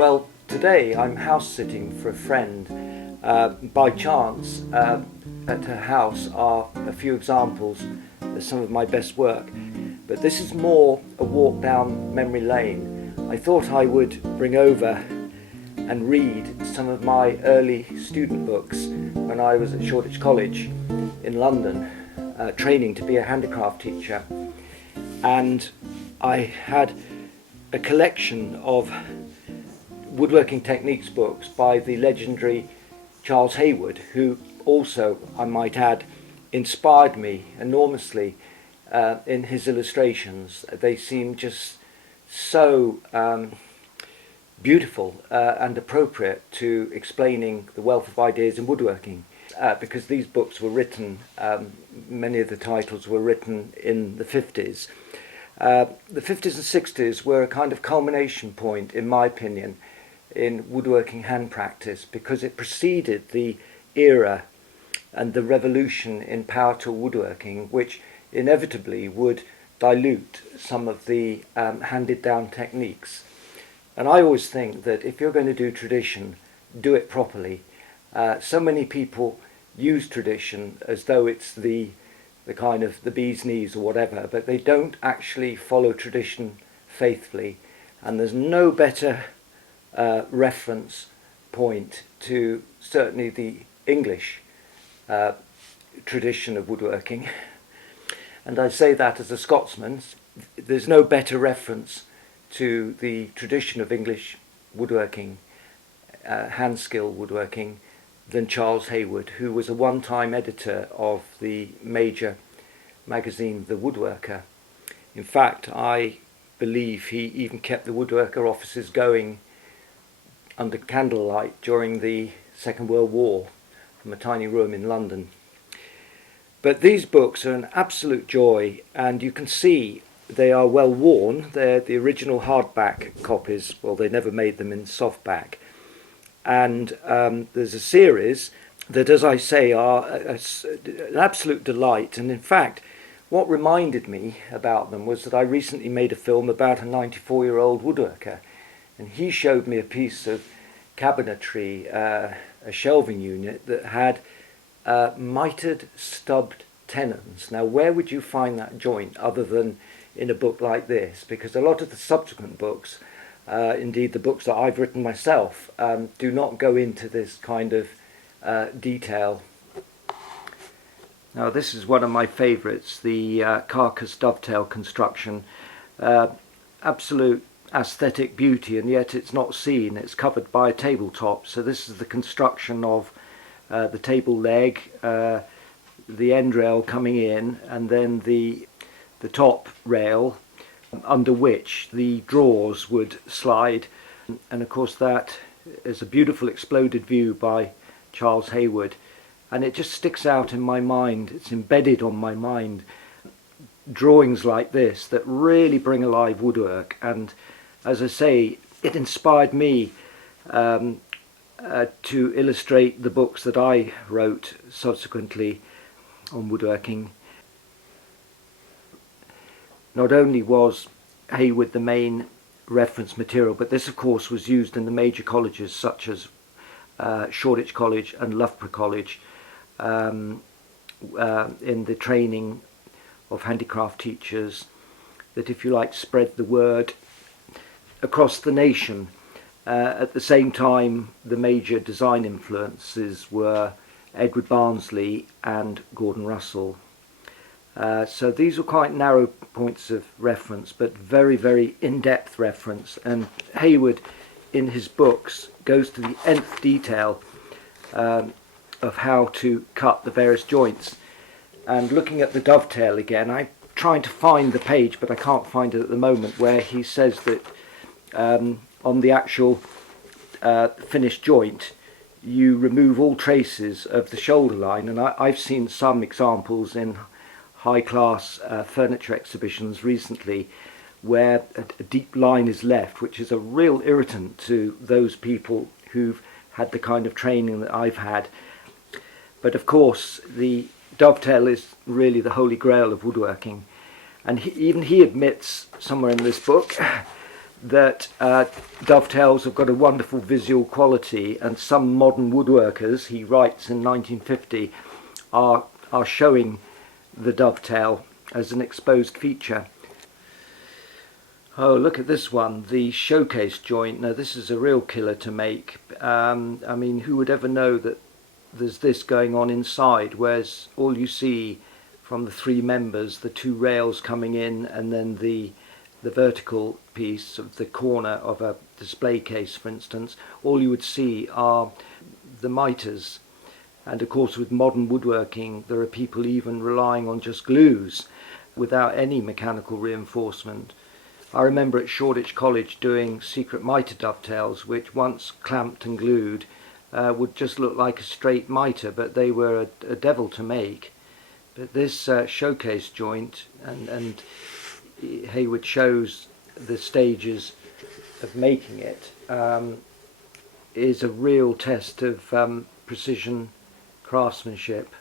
Well, today I'm house sitting for a friend. By chance, at her house are a few examples of some of my best work, but this is more a walk down memory lane. I thought I would bring over and read some of my early student books when I was at Shoreditch College in London, training to be a handicraft teacher. And I had a collection of woodworking techniques books by the legendary Charles Hayward, who also, I might add, inspired me enormously in his illustrations. They seem just so beautiful and appropriate to explaining the wealth of ideas in woodworking, because these books were written, many of the titles were written in the 50s. The 50s and 60s were a kind of culmination point, in my opinion, in woodworking hand practice, because it preceded the era and the revolution in power tool woodworking, which inevitably would dilute some of the handed down techniques. And I always think that if you're going to do tradition, do it properly. So many people use tradition as though it's the kind of the bee's knees or whatever, but they don't actually follow tradition faithfully. And there's no better reference point to certainly the English tradition of woodworking. And I say that as a Scotsman. There's no better reference to the tradition of English woodworking, hand skill woodworking, than Charles Hayward, who was a one-time editor of the major magazine The Woodworker. In fact, I believe he even kept the Woodworker offices going under candlelight during the Second World War from a tiny room in London. But these books are an absolute joy, and you can see they are well worn. They're the original hardback copies. Well, they never made them in softback. And there's a series that, as I say, are an absolute delight. And in fact, what reminded me about them was that I recently made a film about a 94-year-old woodworker. And he showed me a piece of cabinetry, a shelving unit that had mitered stubbed tenons. Now, where would you find that joint other than in a book like this? Because a lot of the subsequent books, indeed the books that I've written myself, do not go into this kind of detail. Now, this is one of my favourites, the Carcass Dovetail construction. Absolute aesthetic beauty, and yet it's not seen. It's covered by a tabletop. So this is the construction of the table leg, the end rail coming in, and then the top rail under which the drawers would slide. And of course that is a beautiful exploded view by Charles Hayward, and it just sticks out in my mind. It's embedded on my mind, drawings like this that really bring alive woodwork. And as I say, it inspired me to illustrate the books that I wrote subsequently on woodworking. Not only was Hayward the main reference material, but this of course was used in the major colleges such as Shoreditch College and Loughborough College in the training of handicraft teachers, that, if you like, spread the word across the nation. At the same time, the major design influences were Edward Barnsley and Gordon Russell. So these were quite narrow points of reference, but very, very in-depth reference. And Hayward, in his books, goes to the nth detail of how to cut the various joints. And looking at the Dovetail again, I'm trying to find the page, but I can't find it at the moment, where he says that on the actual finished joint, you remove all traces of the shoulder line. And I've seen some examples in high-class furniture exhibitions recently where a deep line is left, which is a real irritant to those people who've had the kind of training that I've had. But of course, the Dovetail is really the holy grail of woodworking. And even he admits somewhere in this book that dovetails have got a wonderful visual quality, and some modern woodworkers, he writes in 1950, are showing the dovetail as an exposed feature. Oh, look at this one, the showcase joint. Now this is a real killer to make. I mean, who would ever know that there's this going on inside, whereas all you see from the three members, the two rails coming in, and then the vertical piece of the corner of a display case, for instance, all you would see are the miters. And of course, with modern woodworking, there are people even relying on just glues without any mechanical reinforcement. I remember at Shoreditch College doing secret mitre dovetails, which once clamped and glued would just look like a straight mitre, but they were a devil to make. But this showcase joint, and Hayward shows the stages of making it, is a real test of precision craftsmanship.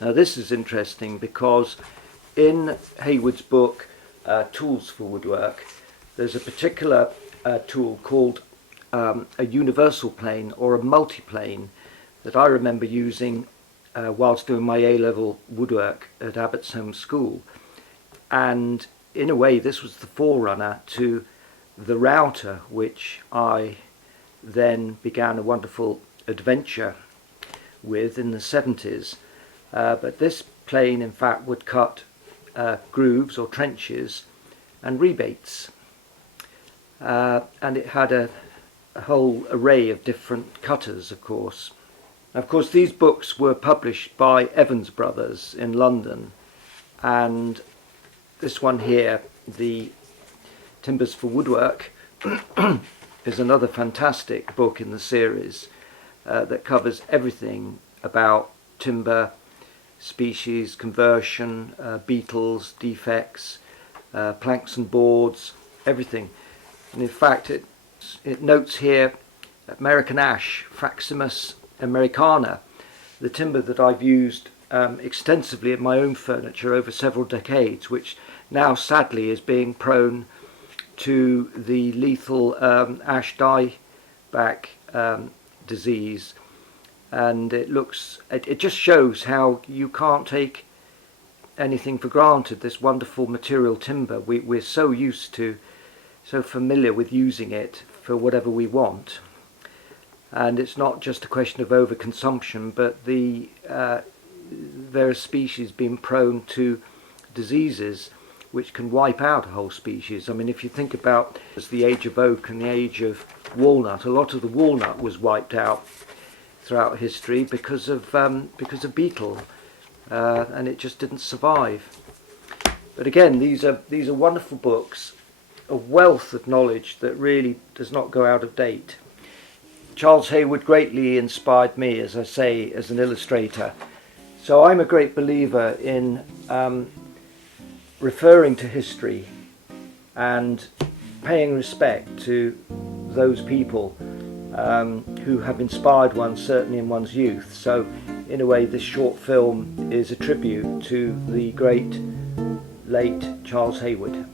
Now this is interesting because in Hayward's book Tools for Woodwork, there's a particular tool called a universal plane or a multi-plane that I remember using whilst doing my A-level woodwork at Abbotsholme School. And in a way this was the forerunner to the router, which I then began a wonderful adventure with in the 70s. But this plane in fact would cut grooves or trenches and rebates. And it had a whole array of different cutters, of course. Of course, these books were published by Evans Brothers in London, and this one here, the Timbers for Woodwork, is another fantastic book in the series that covers everything about timber, species, conversion, beetles, defects, planks and boards, everything. And in fact, it notes here American ash, Fraximus Americana, the timber that I've used extensively in my own furniture over several decades, which now sadly is being prone to the lethal ash dieback disease. And it just shows how you can't take anything for granted, this wonderful material timber. We're so used to, so familiar with using it for whatever we want. And it's not just a question of overconsumption, but the various species being prone to diseases which can wipe out a whole species. I mean, if you think about the age of oak and the age of walnut, a lot of the walnut was wiped out throughout history because of beetle, and it just didn't survive. But again, these are wonderful books, a wealth of knowledge that really does not go out of date. Charles Hayward greatly inspired me, as I say, as an illustrator. So I'm a great believer in referring to history and paying respect to those people who have inspired one, certainly in one's youth. So in a way, this short film is a tribute to the great late Charles Hayward.